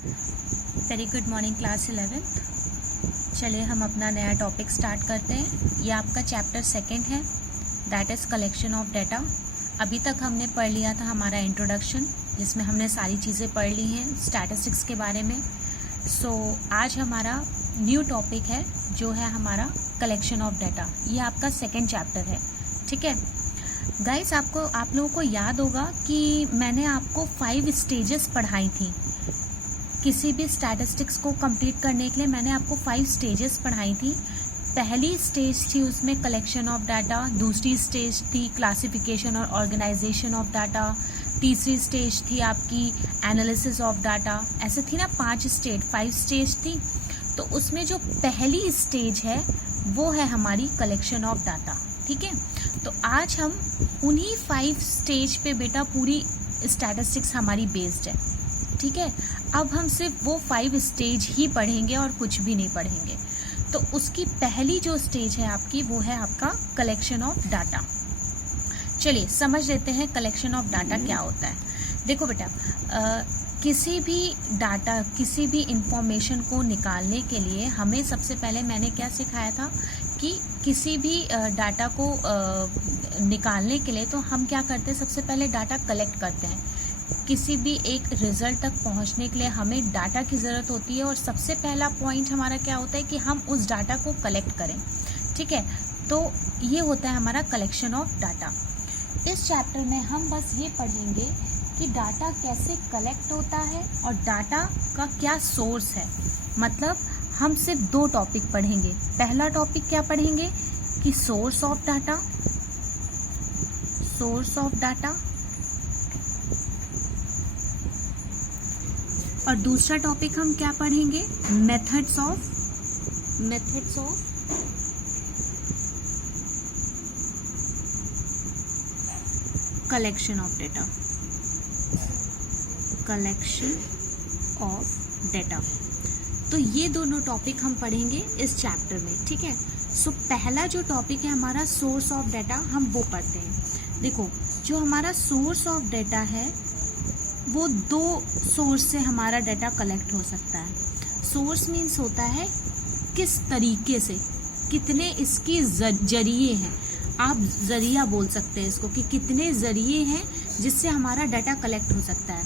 Very good morning class 11th। चलिए हम अपना नया टॉपिक स्टार्ट करते हैं। ये आपका चैप्टर 2 है, that is collection of data. अभी तक हमने पढ़ लिया था हमारा इंट्रोडक्शन, जिसमें हमने सारी चीज़ें पढ़ ली हैं स्टैटिस्टिक्स के बारे में। आज हमारा न्यू टॉपिक है जो है हमारा कलेक्शन ऑफ डाटा। ये आपका 2nd चैप्टर है, ठीक है गाइस। आप लोगों को याद होगा कि मैंने आपको 5 स्टेजेस पढ़ाई थी। किसी भी स्टैटिस्टिक्स को कंप्लीट करने के लिए मैंने आपको 5 स्टेजेस पढ़ाई थी। पहली स्टेज थी उसमें कलेक्शन ऑफ डाटा, दूसरी स्टेज थी क्लासिफिकेशन और ऑर्गेनाइजेशन ऑफ डाटा, तीसरी स्टेज थी आपकी एनालिसिस ऑफ डाटा। ऐसे थी ना 5 स्टेज थी। तो उसमें जो पहली स्टेज है वो है हमारी कलेक्शन ऑफ डाटा, ठीक है। तो आज हम उन्हीं 5 स्टेज पे बेटा पूरी स्टैटिस्टिक्स हमारी बेस्ड है, ठीक है। अब हम सिर्फ वो 5 स्टेज ही पढ़ेंगे और कुछ भी नहीं पढ़ेंगे। तो उसकी पहली जो स्टेज है आपकी वो है आपका कलेक्शन ऑफ डाटा। चलिए समझ लेते हैं कलेक्शन ऑफ डाटा क्या होता है। देखो बेटा, किसी भी डाटा, किसी भी इंफॉर्मेशन को निकालने के लिए हमें सबसे पहले मैंने क्या सिखाया था कि किसी भी डाटा को निकालने के लिए तो हम क्या करते हैं, सबसे पहले डाटा कलेक्ट करते हैं। किसी भी एक रिजल्ट तक पहुंचने के लिए हमें डाटा की ज़रूरत होती है और सबसे पहला पॉइंट हमारा क्या होता है कि हम उस डाटा को कलेक्ट करें, ठीक है। तो ये होता है हमारा कलेक्शन ऑफ डाटा। इस चैप्टर में हम बस ये पढ़ेंगे कि डाटा कैसे कलेक्ट होता है और डाटा का क्या सोर्स है। मतलब हम सिर्फ 2 टॉपिक पढ़ेंगे। पहला टॉपिक क्या पढ़ेंगे कि सोर्स ऑफ डाटा, और दूसरा टॉपिक हम क्या पढ़ेंगे, methods of collection of data. तो ये दोनों टॉपिक हम पढ़ेंगे इस चैप्टर में, ठीक है। सो पहला जो टॉपिक है हमारा सोर्स ऑफ डाटा, हम वो पढ़ते हैं। देखो, जो हमारा सोर्स ऑफ डाटा है वो 2 सोर्स से हमारा डाटा कलेक्ट हो सकता है। सोर्स मीन्स होता है किस तरीके से, कितने इसके जरिए हैं। आप जरिया बोल सकते हैं इसको कि कितने जरिए हैं जिससे हमारा डाटा कलेक्ट हो सकता है।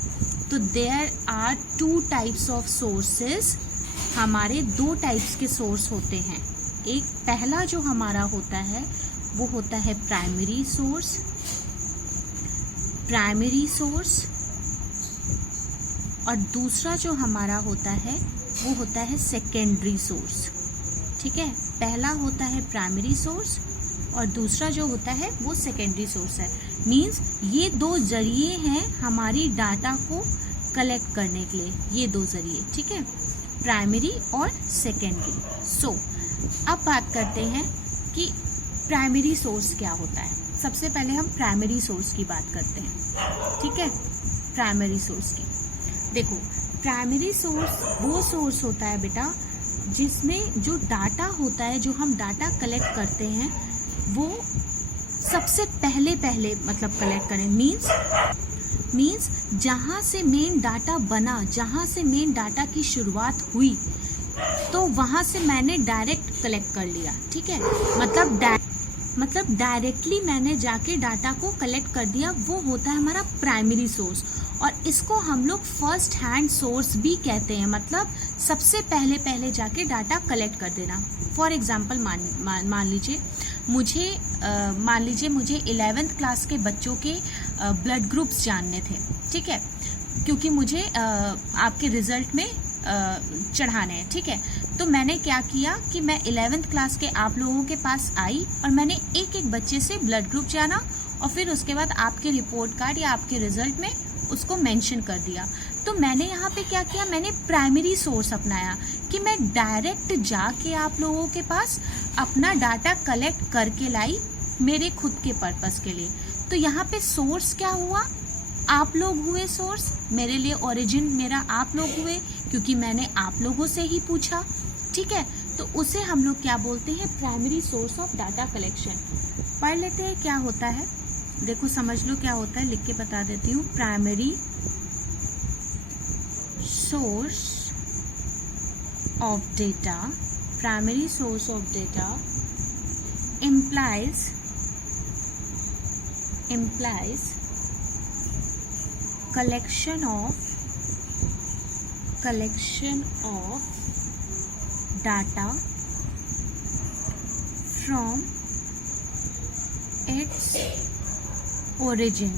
तो there are 2 types of sources. हमारे 2 टाइप्स के सोर्स होते हैं। एक पहला जो हमारा होता है वो होता है प्राइमरी सोर्स, और दूसरा जो हमारा होता है वो होता है सेकेंडरी सोर्स, ठीक है। पहला होता है प्राइमरी सोर्स और दूसरा जो होता है वो सेकेंडरी सोर्स है। मींस ये 2 जरिए हैं हमारी डाटा को कलेक्ट करने के लिए, ये 2 जरिए, ठीक है, प्राइमरी और सेकेंडरी। अब बात करते हैं कि प्राइमरी सोर्स क्या होता है। सबसे पहले हम प्राइमरी सोर्स की बात करते हैं, ठीक है। प्राइमरी सोर्स की देखो, प्राइमरी सोर्स वो सोर्स होता है बेटा जिसमें जो डाटा होता है, जो हम डाटा कलेक्ट करते हैं वो सबसे पहले मतलब कलेक्ट करें। मीन्स जहाँ से मेन डाटा बना, जहाँ से मेन डाटा की शुरुआत हुई, तो वहाँ से मैंने डायरेक्ट कलेक्ट कर लिया, ठीक है। मतलब डायरेक्टली मैंने जाके डाटा को कलेक्ट कर दिया, वो होता है हमारा प्राइमरी सोर्स। और इसको हम लोग फर्स्ट हैंड सोर्स भी कहते हैं। मतलब सबसे पहले जाके डाटा कलेक्ट कर देना। फॉर एग्जाम्पल मान लीजिए मुझे 11th क्लास के बच्चों के ब्लड ग्रुप्स जानने थे, ठीक है, क्योंकि मुझे आपके रिजल्ट में चढ़ाने हैं, ठीक है। तो मैंने क्या किया कि मैं 11th क्लास के आप लोगों के पास आई और मैंने एक बच्चे से ब्लड ग्रुप जाना और फिर उसके बाद आपके रिपोर्ट कार्ड या आपके रिजल्ट में उसको मेंशन कर दिया। तो मैंने यहाँ पे क्या किया, मैंने प्राइमरी सोर्स अपनाया कि मैं डायरेक्ट जाके आप लोगों के पास अपना डाटा कलेक्ट करके लाई मेरे खुद के पर्पस के लिए। तो यहाँ पे सोर्स क्या हुआ, आप लोग हुए सोर्स, मेरे लिए ओरिजिन मेरा आप लोग हुए, क्योंकि मैंने आप लोगों से ही पूछा, ठीक है। तो उसे हम लोग क्या बोलते हैं, primary source of data collection. पढ़ लेते हैं क्या होता है। देखो समझ लो क्या होता है, लिख के बता देती हूँ। Primary source of data, primary source of data implies collection of data from its origin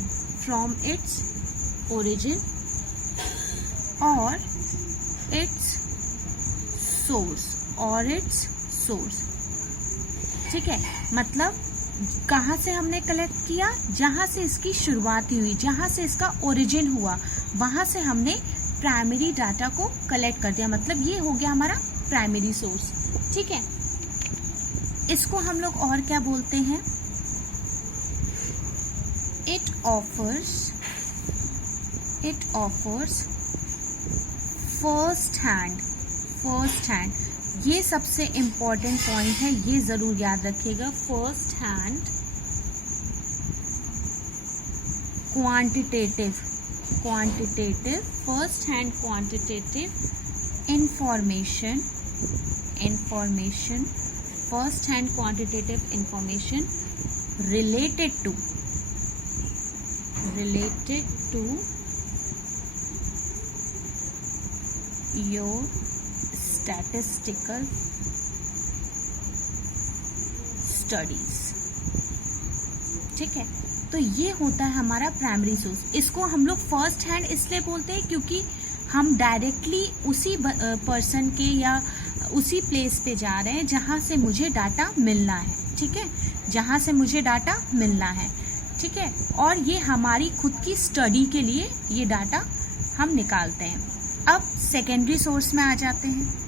or its source. ठीक है, मतलब कहाँ से हमने कलेक्ट किया, जहाँ से इसकी शुरुआत हुई, जहाँ से इसका ओरिजिन हुआ, वहाँ से हमने प्राइमरी डाटा को कलेक्ट कर दिया। मतलब ये हो गया हमारा प्राइमरी सोर्स। ठीक है, इसको हम लोग और क्या बोलते हैं? इट ऑफर्स फर्स्ट हैंड, ये सबसे इम्पॉर्टेंट पॉइंट है, ये जरूर याद रखिएगा। First hand quantitative information, first hand quantitative information related to your statistical studies। ठीक है, तो ये होता है हमारा प्राइमरी सोर्स। इसको हम लोग फर्स्ट हैंड इसलिए बोलते हैं क्योंकि हम डायरेक्टली उसी पर्सन के या उसी प्लेस पे जा रहे हैं जहाँ से मुझे डाटा मिलना है। ठीक है, जहाँ से मुझे डाटा मिलना है। ठीक है, और ये हमारी खुद की स्टडी के लिए ये डाटा हम निकालते हैं। अब सेकेंडरी सोर्स में आ जाते हैं।